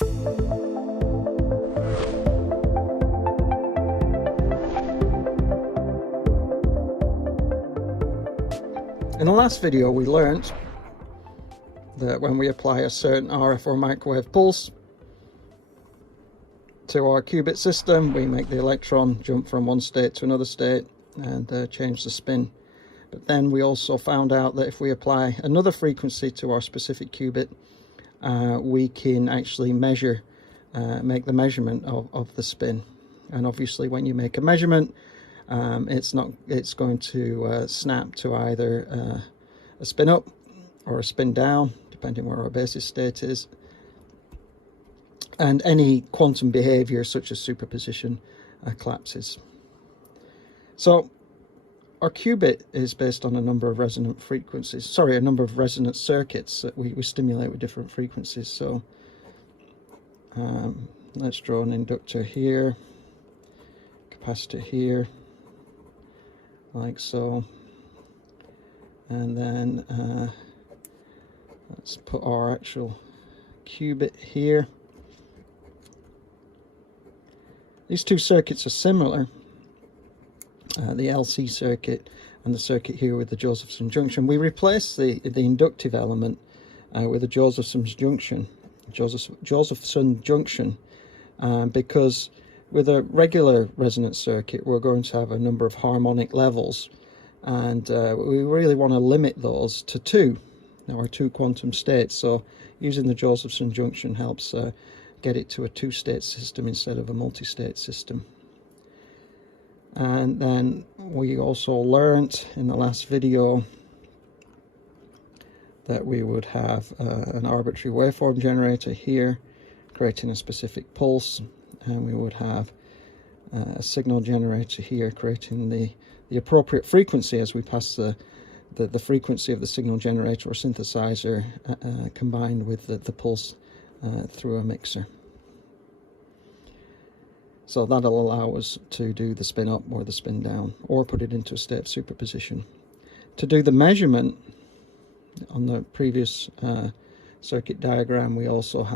In the last video we learnt that when we apply a certain RF or microwave pulse to our qubit system, we make the electron jump from one state to another state and change the spin. But then we also found out that if we apply another frequency to our specific qubit, we can actually measure, make the measurement of the spin. And obviously when you make a measurement, it's going to snap to either a spin up or a spin down, depending where our basis state is, and any quantum behavior such as superposition collapses. So our qubit is based on a number of resonant frequencies, a number of resonant circuits that we stimulate with different frequencies. So let's draw an inductor here, capacitor here, like so, and then let's put our actual qubit here. These two circuits are similar, the LC circuit and the circuit here with the Josephson junction. We replace the inductive element with a Josephson junction, because with a regular resonance circuit we're going to have a number of harmonic levels, and we really want to limit those to two quantum states. So using the Josephson junction helps get it to a two-state system instead of a multi-state system. And then we also learnt in the last video that we would have an arbitrary waveform generator here creating a specific pulse, and we would have a signal generator here creating the appropriate frequency as we pass the frequency of the signal generator or synthesizer combined with the pulse through a mixer. So that'll allow us to do the spin up or the spin down, or put it into a state of superposition. To do the measurement, on the previous circuit diagram, we also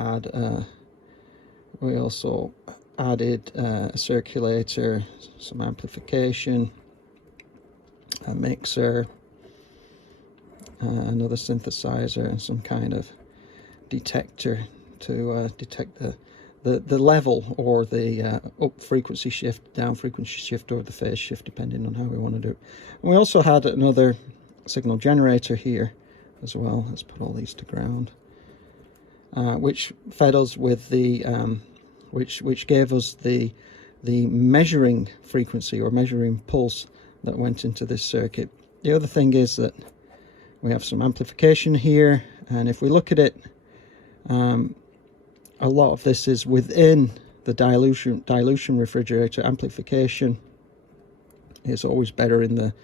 added a circulator, some amplification, a mixer, another synthesizer, and some kind of detector to detect the level, or the up frequency shift, down frequency shift, or the phase shift, depending on how we want to do it. And we also had another signal generator here as well. Let's put all these to ground, which fed us with the which gave us the measuring frequency or measuring pulse that went into this circuit. The other thing is that we have some amplification here, and if we look at it, a lot of this is within the dilution refrigerator. Amplification is always better in the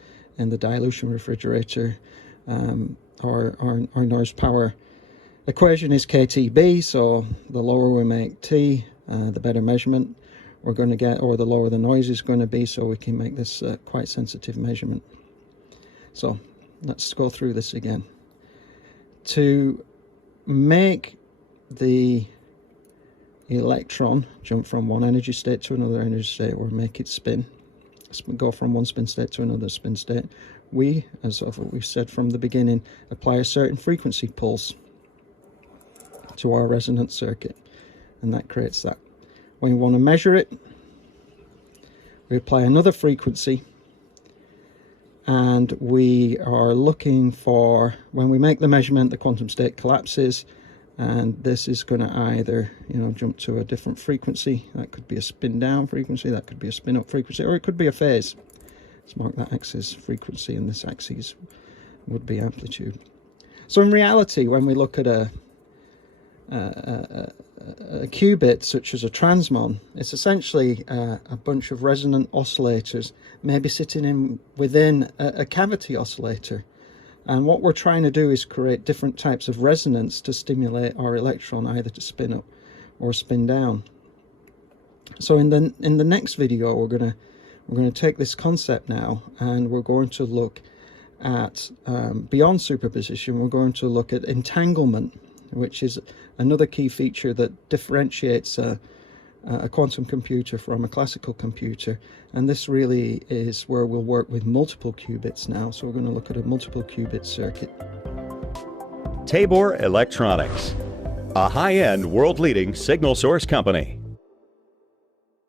dilution refrigerator. Our noise power equation is KTB, so the lower we make T, the better measurement we're going to get, or the lower the noise is going to be, so we can make this quite sensitive measurement. So let's go through this again. To make the electron jump from one energy state to another energy state, or make it spin, go from one spin state to another spin state, we, as we said from the beginning, apply a certain frequency pulse to our resonance circuit, and that creates that. When we want to measure it, we apply another frequency, and we are looking for, when we make the measurement, the quantum state collapses, and this is going to either, jump to a different frequency. That could be a spin down frequency, that could be a spin up frequency, or it could be a phase. Let's mark that axis frequency, and this axis would be amplitude. So in reality, when we look at a qubit such as a transmon, it's essentially a bunch of resonant oscillators, maybe sitting within a cavity oscillator. And what we're trying to do is create different types of resonance to stimulate our electron either to spin up or spin down. So in the next video, we're going to take this concept now, and we're going to look at beyond superposition. We're going to look at entanglement which is another key feature that differentiates a quantum computer from a classical computer. And this really is where we'll work with multiple qubits now. So we're going to look at a multiple qubit circuit. Tabor Electronics, a high-end, world-leading signal source company.